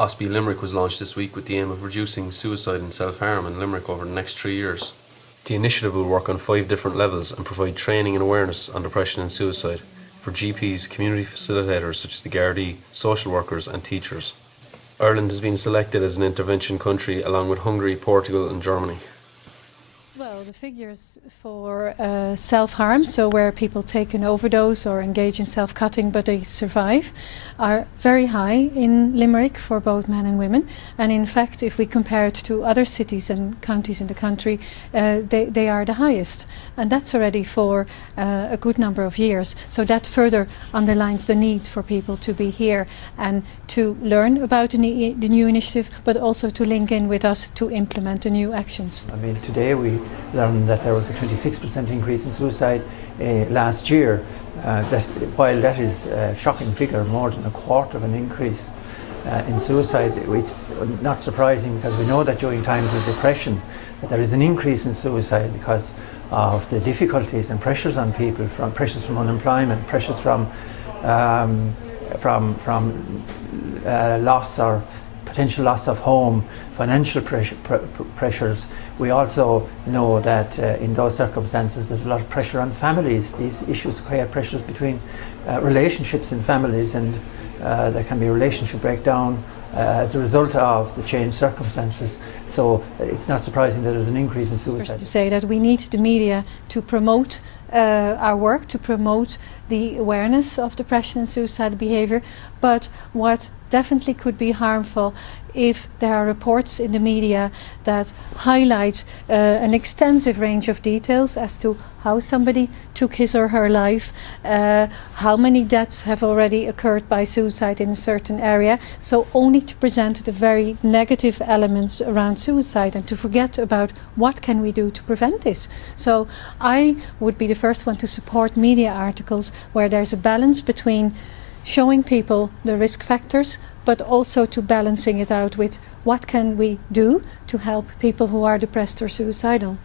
OSPI-Limerick was launched this week with the aim of reducing suicide and self-harm in Limerick over the next 3 years. The initiative will work on 5 different levels and provide training and awareness on depression and suicide for GPs, community facilitators such as the Gardaí, social workers and teachers. Ireland has been selected as an intervention country along with Hungary, Portugal and Germany. Well, the figures for self-harm, so where people take an overdose or engage in self-cutting but they survive, are very high in Limerick for both men and women. And in fact, if we compare it to other cities and counties in the country, they are the highest. And that's already for a good number of years. So that further underlines the need for people to be here and to learn about the new initiative, but also to link in with us to implement the new actions. I mean, today we learned that there was a 26% increase in suicide last year. While that is a shocking figure, more than a quarter of an increase in suicide, it's not surprising because we know that during times of depression that there is an increase in suicide because of the difficulties and pressures on people, from pressures from unemployment, pressures from loss or potential loss of home, financial pressures. We also know that in those circumstances there's a lot of pressure on families. These issues create pressures between relationships in families, and there can be a relationship breakdown as a result of the changed circumstances. So it's not surprising that there's an increase in suicide. First to say that we need the media to promote our work, to promote the awareness of depression and suicidal behaviour, but what definitely could be harmful if there are reports in the media that highlight an extensive range of details as to how somebody took his or her life, how many deaths have already occurred by suicide in a certain area, so only to present the very negative elements around suicide and to forget about what can we do to prevent this. So I would be the first one to support media articles where there's a balance between showing people the risk factors, but also to balancing it out with what can we do to help people who are depressed or suicidal.